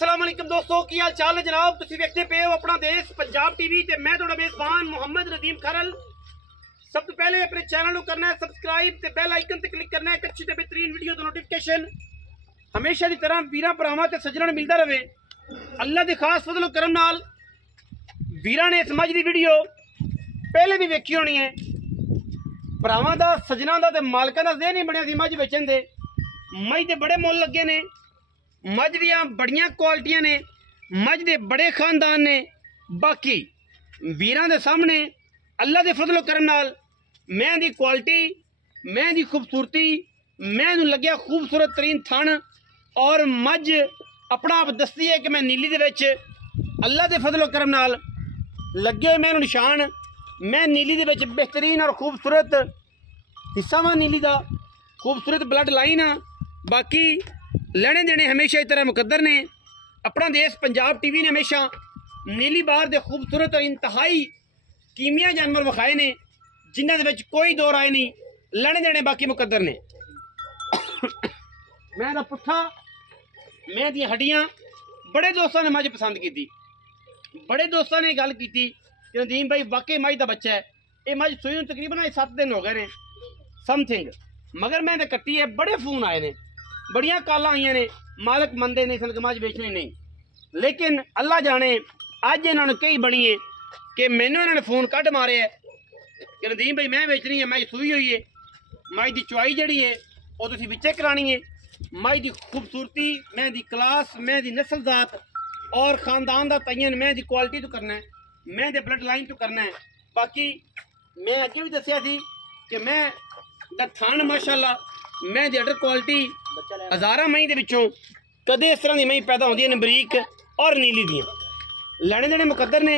अस्सलाम वालेकुम दोस्तों, की हाल चाल है जनाब। तुसीं वेखदे पे हो अपना देश पंजाब टीवी ते मैं तुहाडा मेज़बान मुहम्मद नदीम खरल। सब तो पहले अपने चैनल को करना है सब्सक्राइब ते बेल आइकन ते क्लिक करना है एक अच्छी ते बेहतरीन वीडियो दा नोटिफिकेशन हमेशा की तरह वीरां भरावां ते सज्जणां मिलता रहे। अल्लाह के खास फजल करम नाल वीरां ने इस मज की वीडियो पहले भी वेखी होनी है। भरावां दा सज्जणां दा ते मालकां दा ज़हन ही बनिया सी मज बेचण दे। मज दे बड़े मुल लगे ने, मज दियां बड़ियां क्वालिटियां ने, मज दे बड़े खानदान ने। बाकी वीरां दे सामने अल्लाह के फजल करम नाल मैं दी क्वालिटी, मैं दी खूबसूरती, मैं लग्या खूबसूरत तरीन थन और मज अपना आप दसती है कि मैं नीली दे विच अल्लाह के फजल करम नाल लगे हुए मैं निशान। मैं नीली दे विच बेहतरीन और खूबसूरत हिस्सा वा नीली दा, खूबसूरत ब्लड लाइन आ। बाकी लेने देने हमेशा इस तरह मुकद्दर ने। अपना देश पंजाब टीवी ने हमेशा नीली बार दे खूबसूरत और इंतहाई कीमिया जानवर विखाए ने जिन्हां दे विच कोई दो राय नहीं। लेने देने बाकी मुकद्दर ने। मैं दा पुट्ठा, मैं दी हड्डियां बड़े दोस्तों ने मज पसंद की। बड़े दोस्तों ने गल की कि नदीम भाई वाकई मज का बच्चा है। ये मज सूई नूं तकरीबन 7 दिन हो गए ने समथिंग, मगर मैं कट्टी है। बड़े फोन आए ने, बड़ियां कालां आईयां ने। मालक मंदे नहीं सन कि मज बेचनी नहीं, लेकिन अल्लाह जाने अज इन्होंने कई बनी है कि मैनू इन्होंने फोन कट मारे है कि नदीम भाई मैं बेचनी है। मज सूई हुई है, मज की चुआई जड़ी है वो तुसीं विचे करानी है। मज की खूबसूरती, मैं दी क्लास, मैं दी नस्ल जात और खानदान का तयन, मैं दी क्वालिटी तो करना है, मैं दे ब्लड लाइन तो करना है। बाकी मैं अगे भी दसिया थी कि मैं दा थान माशाअल्लाह मैं दी अडर क्वालिटी हज़ारां मई दे विचों कदे इस तरह की मई पैदा होंदी है बरीक और नीली दियां। लैने देने मुकद्दर ने।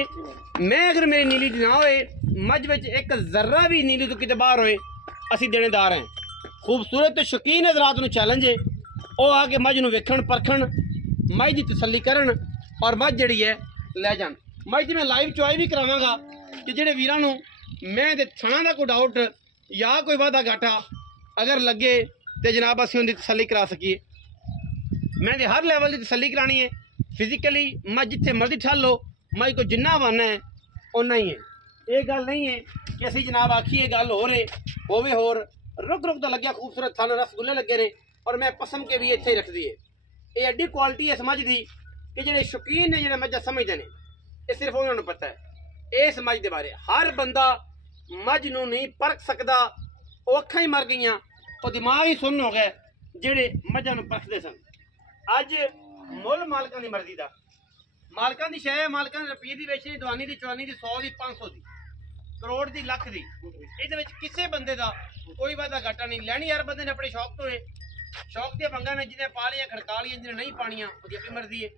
मैं अगर मेरी नीली दी ना होए, मज विच एक जर्रा भी नीली तो किते बाहर होए, असीं देनेदार हैं। खूबसूरत तो शौकीन हज़रात नूं चैलेंज है वो आके मज नूं वेखण परखण, मज की तसल्ली करन और मज जिहड़ी है लै जाण। मज की मैं लाइव चुआई भी करावांगा कि जिहड़े वीरां नूं मैं दे थणा दा कोई डाउट या कोई वाधा घाटा अगर लगे तो जनाब असीं उहदी तसल्ली करा सकीए। मैं दे हर लैवल की तसल्ली करानी है। फिजिकली मज जिथे मर्जी ठल लो, मज को जिन्ना बनना है उन्ना ही है। ये गल नहीं है कि असीं जनाब आखिए गल हो रहे होवे होर। रुक रुक तो लग्या खूबसूरत थन, रसगुल्ले लगे ने और मैं पसम के भी इत्थे ही रखदी है। ये एड्डी क्वालिटी है समझ दी कि जिहड़े शौकीन ने, जिहड़े मज्झां समझदे ने, ये सिर्फ उन्होंने पता है। इस मज के बारे हर बंदा मज नूं नहीं परख सकदा। वो अखां ही मर गईयां, वो दिमाग ही सुन्न हो गए जिहड़े मज्झां नूं परखदे सन। अज मुल मालकां दी मर्जी दा, मालकां दी शै, मालकां ने रुपये दी बेचनी, दवानी दी, चवानी दी, 100 दी, 500 दी, करोड़ दी, लख दी। इहदे विच किसी बंदे दा कोई वादा घाटा नहीं। लैनी हर बंदे ने अपने शौक तो है। शौक दियां पंगां ने, जिन्हें पा लियां खड़का लियां, जिन्हें नहीं पानियां उसकी अपनी मर्जी है।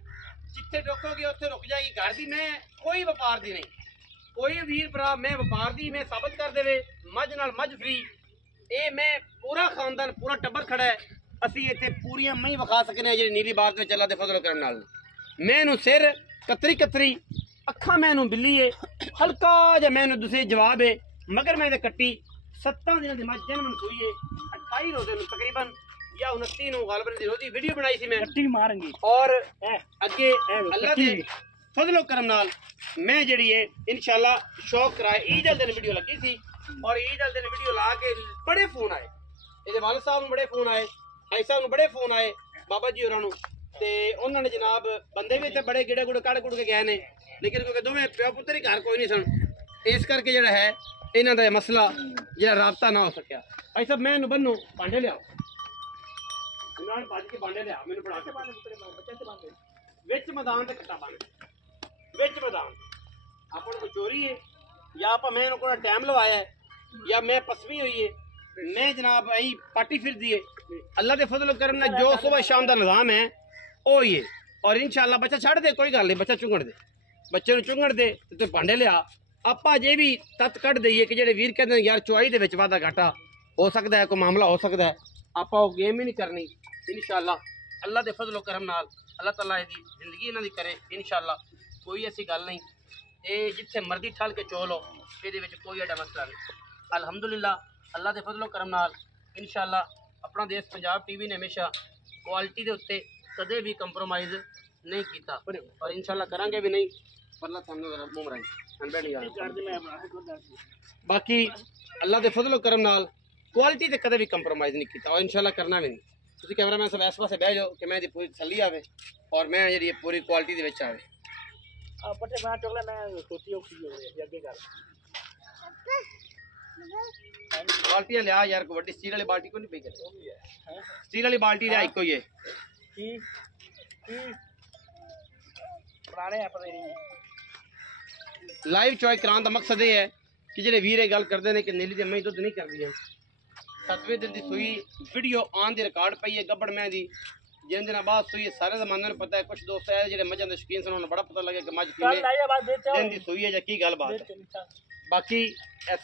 जिथे रोकोगे उत्थे रुक जाएगी। घर दी मैं कोई व्यापार दी नहीं। कोई वीर भरा मैं व्यापार दी मैं साबित कर देवे मज नाल मज फ्री। ये मैं पूरा खानदान, पूरा टब्बर खड़ा है। असी इत्थे पूरियां मई विखा सकने हैं जिहड़ी नीली बात में अल्लाह दे फजल करम नाल। मैनू सिर कतरी कतरी, अखां मैनू बिल्ली है, हल्का जा मैनू दूसरे जवाब है, मगर मैं कट्टी 7 दिन की मज जन्म सूई है। 28 रोजे तकरीबन या 29 नूं गालबन दी रोजी वीडियो बनाई सी मैं कट्टी मारेंगे। और अगे अल्लाह दे फजल करम नाल मैं जिहड़ी है इंशाअल्लाह शौक कराए। ईद वाले दिन वीडियो लगी सी और ईद वाले दिन वीडियो ला के बड़े फोन आए। ये वालिद साहब नूं बड़े फोन आए, भाई साहब नूं बड़े फोन आए, बाबा जी होरां नूं, ते उन्होंने जनाब बंदे भी इत्थे बड़े गेड़े गुड़े कड़ कुड़ के गए ने, लेकिन क्योंकि दोवें प्यो पुत्तर ही घर कोई नहीं सन, इस करके जिहड़ा है इन्हां दा मसला जिहड़ा राबता ना हो सकिया। भाई साहब मैं बन्नो भांडे लियाओ, इमरान भज के भांडे लिया, मैनूं फड़ा के भांडे बच्चे से भांडे विच मैदान ते कट्टा बन विच मैदान। अपन को चोरी है या आप मैं को टाइम लवाया है या मैं पसवी हुई है, मैं जनाब अही पार्टी फिर दी है। अल्लाह के फजल करम ने जो सुबह शाम का निज़ाम है वो ही है। और इंशाअल्लाह बच्चा छड़ दे, कोई गल नहीं, बच्चा चुंगड़ दे, बच्चे चुंगड़ दे तो भांडे लिया। आप अजे भी तत्त कट दईए कि जेडे वीर कहते हैं यार चुआई दे विच वाधा घाटा हो सकता है, कोई मामला हो सकता है, आप गेम ही नहीं करनी। इंशाअल्लाह अल्लाह के फजल करम नाल अल्लाह ताला दी जिंदगी इन्हां दी करे इंशाअल्लाह। कोई ऐसी गल नहीं, ये जिथे मर्जी ठल के चोलो, ये कोई एडा मसला नहीं। अल्हम्दुलिल्लाह अल्लाह के फजल करम नाल इंशाअल्लाह अपना देश पंजाब टीवी ने हमेशा क्वालिटी के उत्ते कदे भी कंप्रोमाइज़ नहीं कीता और इंशाल्लाह करांगे भी नहीं। अल्लाह सामने जरा मुंह मराई बाकी अल्लाह दे फजलो करम नाल क्वालिटी ते कदे भी कंप्रोमाइज़ नहीं कीता और इंशाल्लाह करना भी नहीं। तुसी कैमरामैन सब इस पासे बह जाओ कि मैं दी पूरी तसल्ली आवे और मैं जेह्ड़ी पूरी क्वालिटी दे विच आवे। पट्टे मैं चोकला मैं सोची औखी हो गई अगे कर बाल्टियां लिया यार को वड्डी स्टील वाली बाल्टी को नहीं पई कर स्टील वाली बाल्टी लिया इको ही है की पुराने ऐप दे लाइव चॉइस कराने का मकसद ये है कि जेडे वीर ये गल करते हैं कि नीली दी मई दुध नहीं कर दी 7वें दिन की सुई वीडियो ऑन दी रिकॉर्ड पई है गब्बड़ मैं दी जिन दिन बाद सुई सारे जमाने में पता है। कुछ दोस्त है जेडे मझां दे शौकीन सन उन्हें बड़ा पता लगे कि मझ किवें दिन दी सुई है या की गल बात है। बाकी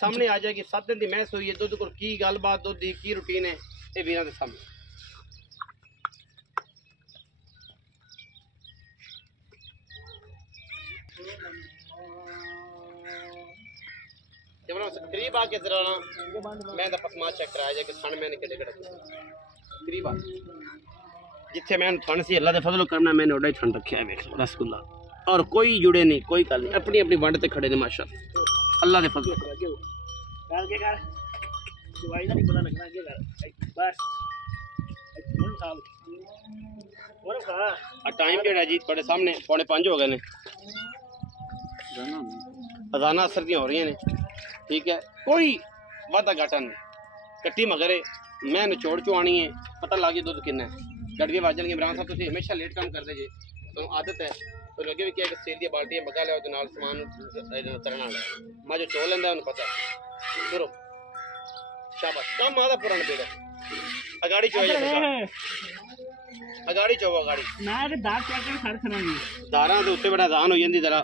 सामने आ जाएगी 7 दिन की मैं सुई है दुध को की गल बात दुध की की रूटीन है ये वीरां दे सामने। करीब आके जरा मैं पसमा चेक कराया जाए कि थन मैंने किहड़े करीब आ जिथे मैं थन सी अल्लाह दे फजल करना मैंने ओडा ही थन रखा है रसगुल्ला और कोई जुड़े नहीं कोई गल नहीं अपनी अपनी वंड ते खड़े ने माशाअल्लाह अल्लाह दे फजल टाइम जो जी थोड़े सामने 4:45 हो गए ने अजाना असर दी हो रही ने ठीक है कोई वादा घाटा नहीं कट्टी मगर मैं निचोड़ चुआनी है पता लग गया दुध किन्ना है गड़वी वाजन के इमरान साहब तुम हमेशा लेट काम करते जे तो आदत है तो लगे भी क्या स्टील दी बाल्टियां बगा लिया तो नाल सामान तरना मैं जो चो लेंदा उन्हें पता करो शाबाश कम आदा पुराना बेड़ा अगाड़ी चोया अगाड़ी चोवो अगाड़ी ना के दाग चेक कर खड़ खना जी दारां दे उत्ते बड़ा आसान हो जांदी जरा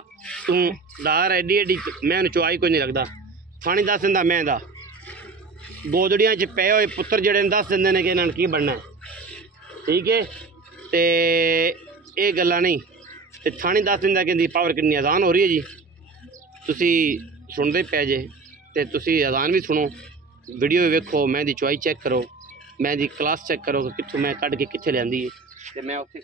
तू दार एडी एडी मैं चुआई कोई नहीं लगदा थानी दस दिंदा मैं दा गोदड़ियां च पे होए पुत्र जेड़े दस दिंदे ने कि इन्हां की बनना ठीक है ते ये गल्लां नहीं ते थानी दस दिंदा कि पावर कितनी आसान हो रही है जी तुसी सुनदे पे जे ते तुसी आसान भी सुनो वीडियो भी वेखो मैं दी चुआई चेक करो मैं दी क्लास चेक करो कि कित्थों मैं कढ़ के कित्थे लियांदी है ते मैं उत्थे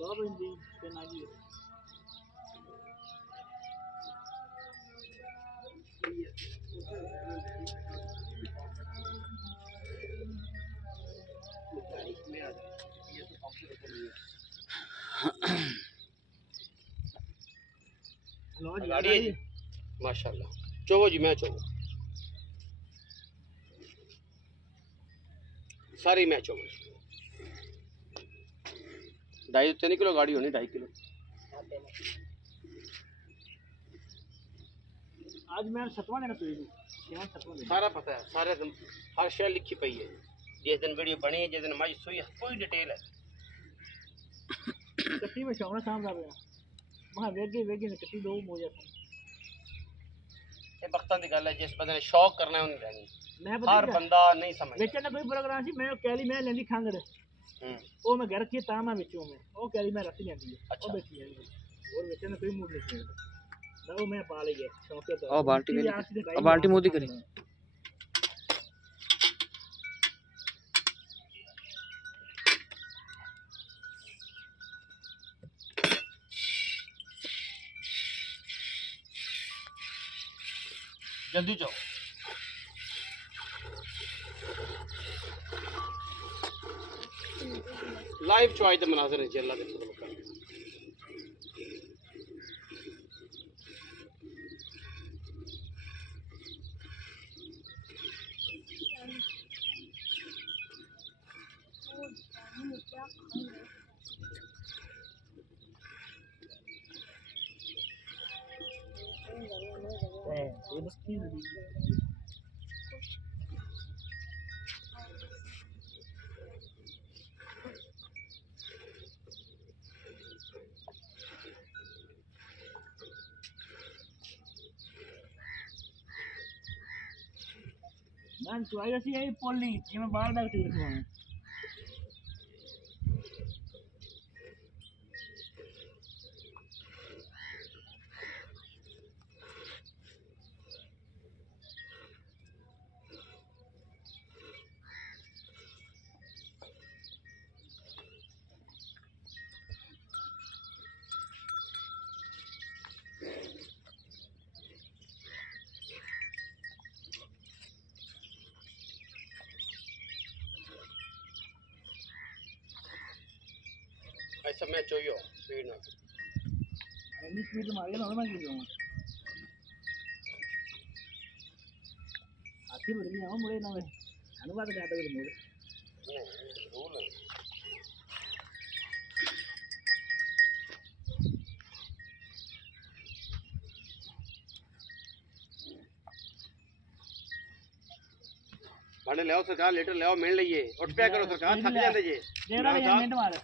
लॉब इंदी पे ना जी माशाल्लाह चोवो जी मैं चोवो सारी मैं चोवो 2.5 किलो गाड़ी होनी 2.5 किलो आज मैं 7वां दिन सुई सारा पता है सारे दिन हर शय लिखी पई है जिस दिन वीडियो बनी है जिस दिन मज सुई कोई डिटेल है कट्टी में शौना सामने आ वहां वेगे वेगे ने कट्टी दो मोजा ये वक्तां दी गल है जिस बंदे ने शौक करना है उन्हें रहनी मैं हर बंदा नहीं समझ बेचन का कोई प्रोग्राम सी मैं कैली मैं लेंदी खांगड़ ओ मैं घर रखी ता मैं बेचूं मैं ओ कैली मैं रख लेंदी है ओ बेची है और बेचन कोई मूड नहीं है वो मैं पा ले गया शौक है ओ बाल्टी मोदी करी जल्दी जाओ लाइव चॉइस द मनाजर है अल्लाह दे फजल कर बस की मैं चुआई ऐसी है पोली कि मैं बाहर तक टिकट खवाऊं ऐसा मैं चाहिए स्पीड ना अभी स्पीड मार के ना मैं क्यों जाऊं आखिर बढ़ गया हूं मुड़े ना मैं अनुवाद काटा के मुड़े रूल है भाड़े ले आओ सरकार लीटर ले आओ मिल लीजिए उठ पे करो सरकार थक जाते जी डेढ़ मिनट मार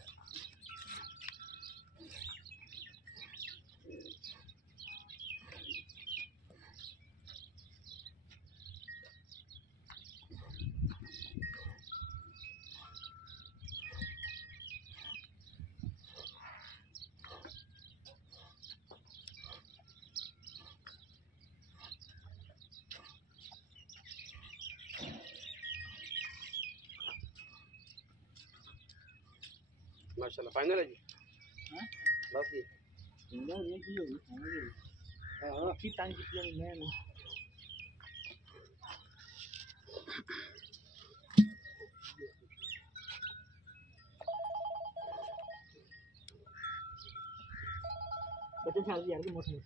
माशाल्लाह फाइनल है जी हां बस ये इंदा ये की होगी फाइनल हां की टांग की मैं बच्चे छाड़ दी यार के मौसम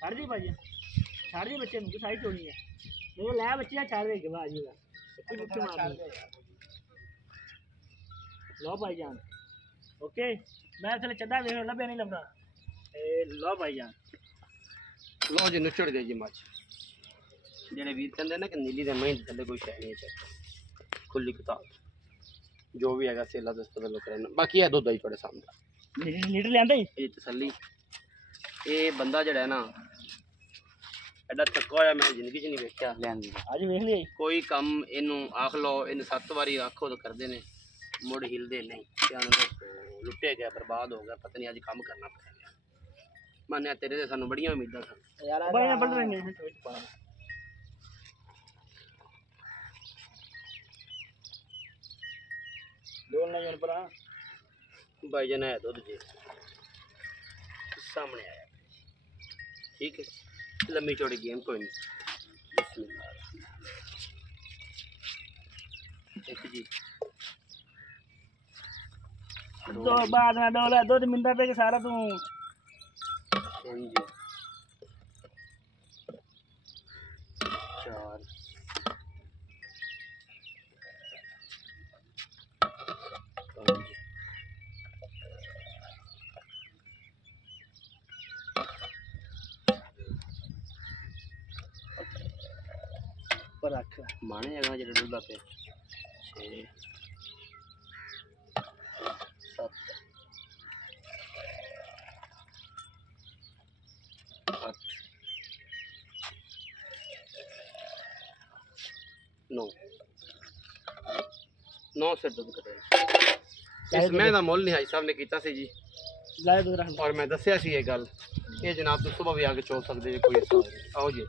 छाड़ दी भाई छाड़ दी बच्चे नु साइड होनी है मेरे ले बच्चे छाड़ दे के बाजी का कुछ कुछ मार लो भाईजान ओके मैं चले चदा वे लबे नहीं लबना ए लो भाईजान लो जी नुचड़ गई जी मच जेड़े वीर कहंदे ना कि नीली दे मेहनत थल्ले कोई शय नहीं है खुली किताब जो भी हैगा सेला दस्त वे करना बाकी है दूध ही थोड़े सामने लीटर लेंदा ही ये तसल्ली ये बंदा जड़ा है ना एडा थक्का होया मैं जिंदगी च नहीं वेख्या लेंदी आज वेख लिया कोई काम इनू आख लो इन 7 बारी आखो तो करदे ने मुड़ हिलदे नहीं ध्यान लुटे गया बर्बाद हो गया पता नहीं आज काम करना पड़ेगा मान्या तेरे से सानू बड़ियां उम्मीदां सन यार भाई मैं पढ़ रहे हैं डोल नहीं पर भाई जन है दूध जी सामने आया ठीक है लंबी चौड़ी गेम कोई नहीं बिस्मिल्लाह एक जी तो बाद में डोला दूध मिलता पे के सारा तू जी 4 पर रख माने जगह जेड़ा डुला पे 6 7 8 9 से दूध कटे इसमें दा मुल निहाई साहब ने कीता सी जी लाए दूध रख और मैं दसिया सी ये गल ये जनाब तुम सुबह भी आके चो सकते जी कोई आओ जी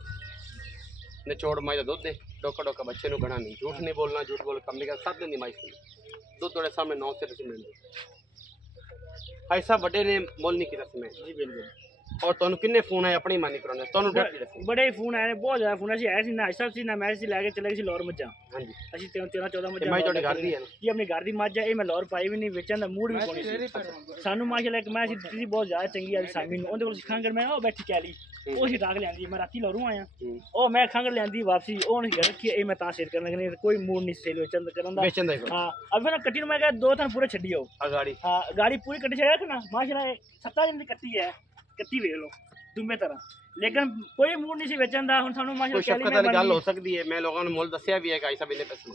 निचोड़ माई का दुध दे डोका डोका बच्चे नू गणा नहीं झूठ नहीं बोलना झूठ बोल कम नहीं कर 7 दिन की माई सुनी दुध थोड़े सामने 9 से रसी मिल ऐसा बड़े ने मोल नहीं किया इसमें जी बिल्कुल और तुहानू किन्ने फोन आए अपनी मानी कराने तुहानू डर नहीं बड़े फोन आए बहुत ज्यादा फोन ऐसे आए सी ना ऐसा सी ना मैं सी लेके चले गए लाहौर मज्जा हां जी ਅਸੀਂ 13 14 ਮੱਝਾਂ ਮੈਂ ਤੁਹਾਡੇ ਘਰ ਦੀ ਹੈ ਨਾ ਇਹ ਆਪਣੀ ਘਰ ਦੀ ਮੱਝ ਹੈ ਇਹ ਮੈਂ ਲਾਹੌਰ ਪਾਈ ਵੀ ਨਹੀਂ ਵੇਚਣ ਦਾ ਮੂਡ ਵੀ ਕੋਣੀ ਸੀ ਸਾਨੂੰ ਮਾਸ਼ਾਅੱਲਾ ਇੱਕ ਮੈਂ ਸੀ ਦਿੱਤੀ ਸੀ ਬਹੁਤ ਜ਼ਿਆਦਾ ਚੰਗੀ ਆ ਸਾਮੀ ਨੂੰ ਉਹਦੇ ਕੋਲ ਸਿੱਖਾਂਗਰ ਮੈਂ ਉਹ ਬੈਠੀ ਕੈਲੀ ਉਹ ਸੀ ਰਾਗ ਲੈਂਦੀ ਮੈਂ ਰਾਤੀ ਲਾਹੌਰੋਂ ਆਇਆ ਉਹ ਮੈਂ ਖਾਂਗਰ ਲੈਂਦੀ ਵਾਪਸੀ ਉਹ ਨਹੀਂ ਰੱਖੀ ਇਹ ਮੈਂ ਤਾਂ ਸੇਲ ਕਰਨ ਲੱਗਣੀ ਕੋਈ ਮੂਡ ਨਹੀਂ ਸੇਲ ਵੇਚਣ ਦਾ ਹਾਂ ਅਬ ਨਾ ਕੱਟੀ ਨੂੰ ਮੈਂ ਕਿਹਾ 2 ਦਿਨ ਪੂਰੇ ਛੱਡੀ ਆਓ ਆ ਗਾੜੀ ਹਾਂ ਗਾੜੀ ਪੂਰੀ ਕੱਟੀ ਛੱਡਿਆ ਕਿ ਨਾ ਮਾਸ਼ਾਅੱਲਾ 7 ਦਿਨ ਦੀ ਕੱਟੀ ਹੈ ਕੱਟੀ ਵੇਖ ਲਓ ਦੁੰਮੇ ਤਰ੍ਹਾਂ ਲੇਕਿਨ ਕੋਈ ਮੂਡ ਨਹੀਂ ਸੀ ਵੇਚਣ ਦਾ ਹੁਣ ਸਾਨੂੰ ਕੋਈ ਮਾਸ਼ਾਅੱਲਾ ਸ਼ਫਕਤ ਵਾਲੀ ਗੱਲ ਹੋ ਸਕਦੀ ਹੈ ਮੈਂ ਲੋਕਾਂ ਨੂੰ ਮੁੱਲ ਦੱਸਿਆ ਵੀ ਹੈ ਕਿ ਸਾਹਿਬ ਇਹਨੇ ਪੈਸੇ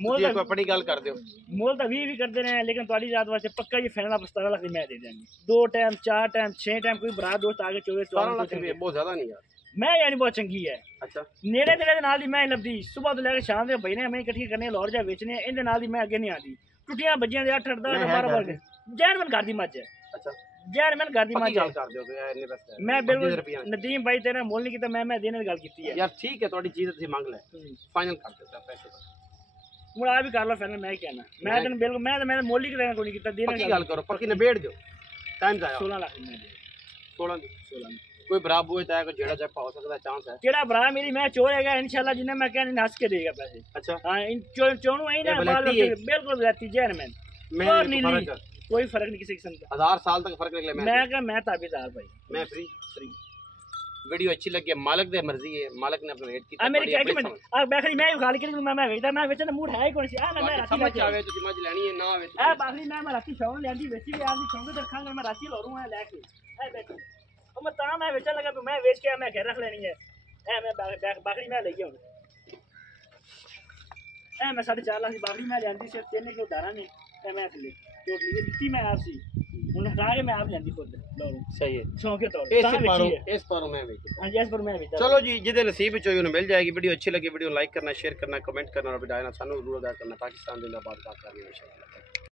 ਮੁੱਲ ਤੁਸੀਂ ਆਪਣੀ ਗੱਲ ਕਰ ਦਿਓ ਮੁੱਲ ਤਾਂ 20 ਵੀ ਕਰਦੇ ਨੇ ਲੇਕਿਨ ਤੁਹਾਡੀ ਰਾਤ ਵਾਸਤੇ ਪੱਕਾ ਜੀ ਫਾਈਨਲ 17 ਲੱਖ ਦੀ ਮੈਂ ਦੇ ਦਿਆਂਗੀ 2 ਟਾਈਮ 4 ਟਾਈਮ 6 ਟਾਈਮ ਕੋਈ ਬਰਾ ਦੋਸਤ ਆ ਕੇ ਚੋਵੇ 17 ਲੱਖ ਰੁਪਏ ਬਹੁਤ ਜ਼ਿਆਦਾ ਨਹੀਂ ਯਾਰ ਮੈਂ ਯਾਨੀ ਬਹੁਤ ਚੰਗੀ ਹੈ ਅੱਛਾ ਨੇੜੇ ਤੇੜੇ ਦੇ ਨਾਲ ਦੀ ਮੈਂ ਲੱਭਦੀ ਸਵੇਰ ਤੋਂ ਲੈ ਕੇ ਸ਼ਾਮ ਦੇ ਬਈ ਨੇ ਮੈਂ ਇਕੱਠੀ ਕਰਨੇ ਲਾਹੌਰ ਜਾ ਵੇਚਣੇ ਇਹਦੇ ਨਾਲ ਦੀ ਮੈਂ ਅੱਗੇ ਨਹੀਂ ਆਦੀ ਟੁੱਟੀਆਂ ਬੱਜੀਆਂ ਦੇ 8 8 10 12 ਵਰਗੇ ਜੈਨਮਨ ਘਰ ਦੀ ਮੱਝ ਹੈ ਅੱਛਾ ਜੈਨਮਨ ਘਰ ਦੀ ਮੱਝ ਗੱਲ ਕਰ ਦਿਓ ਕਿ ਇੰਨੇ ਪੈਸੇ ਮੈਂ ਬਿਲਕੁਲ ਨਦੀਮ ਭਾਈ ਤੇਰੇ ਮੁੱਲ ਨਹੀਂ ਕੀਤਾ ਮੈਂ ਦੇਣੇ ਦੀ ਗੱਲ ਕੀਤੀ ਹੈ ਯਾਰ ਠੀਕ ਹੈ ਤੁਹਾਡੀ ਚੀਜ਼ ਤੁਸੀਂ ਮੰਗ ਲੈ ਫਾਈਨਲ ਕਰ ਦਿਓ ਪੈਸੇ ਹੁਣ ਆ ਵੀ ਕਰ ਲਓ ਫਾਈਨਲ ਮੈਂ ਹੀ ਕਹਿਣਾ ਮੈਂ ਤੈਨੂੰ ਬਿਲਕੁਲ ਮੈਂ ਮੁੱਲ ਹੀ ਕਰਨਾ ਕੋਈ ਨਹੀਂ ਕੀਤਾ ਦੇਣੇ ਪੱਕੀ ਗੱਲ ਕਰੋ ਪੱਕੀ ਨਿਬੇੜ ਦਿਓ ਟਾਈਮ ਜਾਇਆ 16 ਲੱਖ ਮੈਂ ਦੇ 16 ਦੀ ਕੋਈ ਬਰਾਬ ਹੋਏ ਤਾਂ ਕੋਈ ਜਿਹੜਾ ਚੱਪਾ ਹੋ ਸਕਦਾ ਚਾਂਸ ਹੈ ਕਿਹੜਾ ਭਰਾ ਮੇਰੀ ਮੈਂ ਚੋਰ ਹੈਗਾ ਇਨਸ਼ਾਅੱਲਾ ਜਿੰਨੇ ਮੈਂ ਕਹਿੰਦਾ ਹੱਸ ਕੇ ਦੇਗਾ ਪੈਸੇ ਅੱਛਾ ਹਾਂ ਚੋਣੂ ਆਈ ਨਾ ਬਾਲ ਬਿਲਕੁਲ ਵੈਤੀ ਜੈਨਮਨ ਮੈਂ कोई फर्क नहीं किसी किस्म का 1000 साल तक फर्क निकले मैं ताबेदार भाई मैं फ्री वीडियो अच्छी लगी मालिक दे मर्जी है मालिक ने अपना रेट किया मेरी एक मिनट आ बैखरी मैं खाली कर मैं वेचदा मैं वेचन मूड है कोई सी आ मैं राती समझ आवे तो समझ लेनी है ना आवे ए बाखरी मैं राती शौक लेंदी वेची भी आंदी शौक दे खांगा मैं राती लोरू है लेके ए बैठ ओ मैं ता मैं वेचन लगा मैं वेच के मैं घर रख लेनी है ए मैं बाखरी मैं ले गया हूं ए मैं 4.5 लाख की बाखरी मैं लेंदी सिर्फ 3 के उधारा ने ए मैं ले टोटली ये दित्ती मैं आपसी उन्हें हटा के मैं आप लेंदी खुद लोरू सही है शौक के तौर इस पारों में भी हां जी इस पर मैं भी चलो जी जिदे नसीब विच होई उन्हें मिल जाएगी वीडियो अच्छी लगी वीडियो लाइक करना शेयर करना कमेंट करना और बताना सानू जरूर अदा करना पाकिस्तान जिंदाबाद का करना इंशाल्लाह।